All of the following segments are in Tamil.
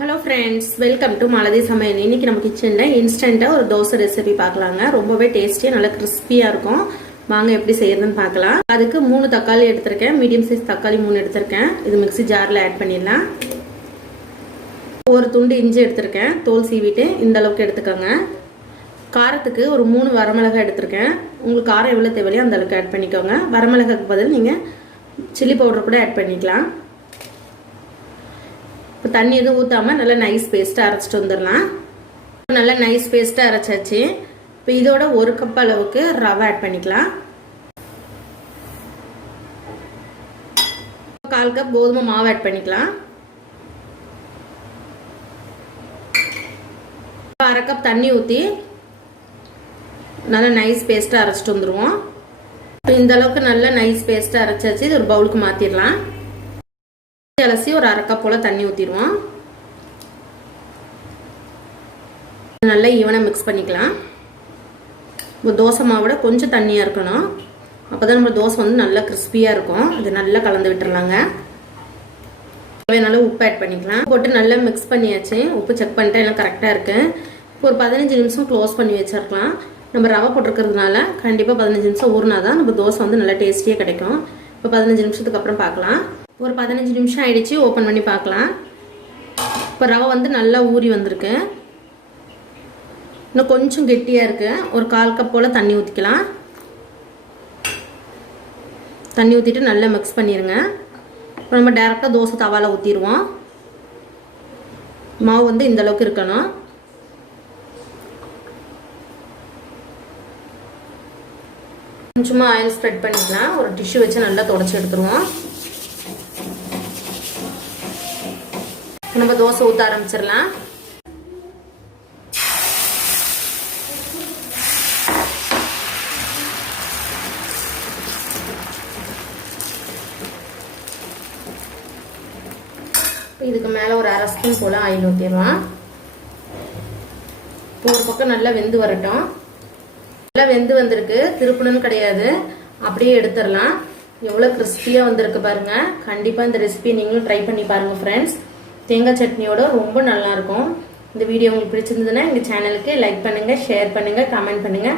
Hello friends, welcome to malathi சமையல். இன்னைக்கு நம்ம கிச்சனில் இன்ஸ்டண்ட்டாக ஒரு தோசை ரெசிபி பார்க்கலாங்க. ரொம்பவே டேஸ்டியாக நல்லா கிறிஸ்பியாக இருக்கும். வாங்க எப்படி செய்யறதுன்னு பார்க்கலாம். அதுக்கு 3 தக்காளி எடுத்திருக்கேன். மீடியம் சைஸ் தக்காளி 3 எடுத்திருக்கேன். இது மிக்ஸி ஜாரில் ஆட் பண்ணிடலாம். ஒரு துண்டு இஞ்சி எடுத்திருக்கேன், தோல் சீவிட்டு இந்த அளவுக்கு எடுத்துக்கோங்க. காரத்துக்கு ஒரு 3 வரமிளகாய் எடுத்திருக்கேன். உங்களுக்கு காரம் எவ்வளோ தேவையோ அந்த அளவுக்கு ஆட் பண்ணிக்கோங்க. வரமிளகாய்க்கு பதில் நீங்கள் சில்லி பவுடர் கூட ஆட் பண்ணிக்கலாம். இப்போ தண்ணி எதுவும் ஊற்றாமல் நல்லா நைஸ் பேஸ்ட்டாக அரைச்சிட்டு வந்துடலாம். நல்லா நைஸ் பேஸ்ட்டாக அரைச்சாச்சு. இப்போ இதோட 1 கப் அளவுக்கு ரவை ஆட் பண்ணிக்கலாம். 1/4 கப் கோதுமை மாவு ஆட் பண்ணிக்கலாம். 1/2 கப் தண்ணி ஊற்றி நல்லா நைஸ் பேஸ்ட்டாக அரைச்சிட்டு வந்துடுவோம். இப்போ இந்த அளவுக்கு நல்லா நைஸ் பேஸ்ட்டாக அரைச்சாச்சு. இது ஒரு பவுலுக்கு மாற்றிடலாம். அலசி ஒரு 1/2 கப் போல தண்ணி ஊற்றிடுவோம். நல்லா ஈவனாக மிக்ஸ் பண்ணிக்கலாம். இப்போ தோசை மாவோட கொஞ்சம் தண்ணியாக இருக்கணும். அப்போ தான் நம்ம தோசை வந்து நல்லா கிறிஸ்பியாக இருக்கும். இது நல்லா கலந்து விட்டுறலாங்க. நல்லா உப்பு ஆட் பண்ணிக்கலாம். போட்டு நல்லா மிக்ஸ் பண்ணியாச்சு. உப்பு செக் பண்ணிட்டா எல்லாம் கரெக்டாக இருக்குது. இப்போ ஒரு 15 நிமிஷம் க்ளோஸ் பண்ணி வச்சிருக்கலாம். நம்ம ரவை போட்டிருக்கிறதுனால கண்டிப்பாக 15 நிமிஷம் ஊறினா தான் நம்ம தோசை வந்து நல்லா டேஸ்டியாக கிடைக்கும். இப்போ 15 நிமிஷத்துக்கு அப்புறம் பார்க்கலாம். ஒரு 15 நிமிஷம் ஆயிடுச்சு. ஓப்பன் பண்ணி பார்க்கலாம். இப்போ ரவை வந்து நல்லா ஊறி வந்திருக்கு. இன்னும் கொஞ்சம் கெட்டியாக இருக்கு. ஒரு 1/4 கப் போல் தண்ணி ஊற்றிக்கலாம். தண்ணி ஊற்றிட்டு நல்லா மிக்ஸ் பண்ணிடுங்க. இப்போ நம்ம டேரெக்டாக தோசை தவாவில் ஊற்றிடுவோம். மாவு வந்து இந்த அளவுக்கு இருக்கணும். கொஞ்சமாக ஆயில் ஸ்ப்ரெட் பண்ணிக்கலாம். ஒரு டிஷ்யூ வச்சு நல்லா தொடச்சி எடுத்துருவோம். நம்ம தோசை ஊற்ற ஆரம்பிச்சிடலாம். இதுக்கு மேலே ஒரு 1/2 ஸ்பூன் போல் ஆயில் ஊற்றிடுவோம். இப்போ ஒரு பக்கம் நல்லா வெந்து வரட்டும். நல்லா வெந்து வந்திருக்கு. திருப்பணும்னு கிடையாது, அப்படியே எடுத்துடலாம். எவ்வளோ கிறிஸ்பியாக வந்திருக்கு பாருங்க. கண்டிப்பாக இந்த ரெசிபி நீங்களும் ட்ரை பண்ணி பாருங்க ஃப்ரெண்ட்ஸ். தேங்காய் சட்னியோட ரொம்ப நல்லா இருக்கும். இந்த வீடியோ உங்களுக்கு பிடிச்சிருந்ததுன்னா எங்கள் சேனலுக்கு லைக் பண்ணுங்க, ஷேர் பண்ணுங்க, கமெண்ட் பண்ணுங்க.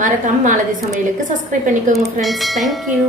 மறக்காம malathi சமையலுக்கு சப்ஸ்கிரைப் பண்ணிக்கோங்க ஃப்ரெண்ட்ஸ். தேங்க்யூ.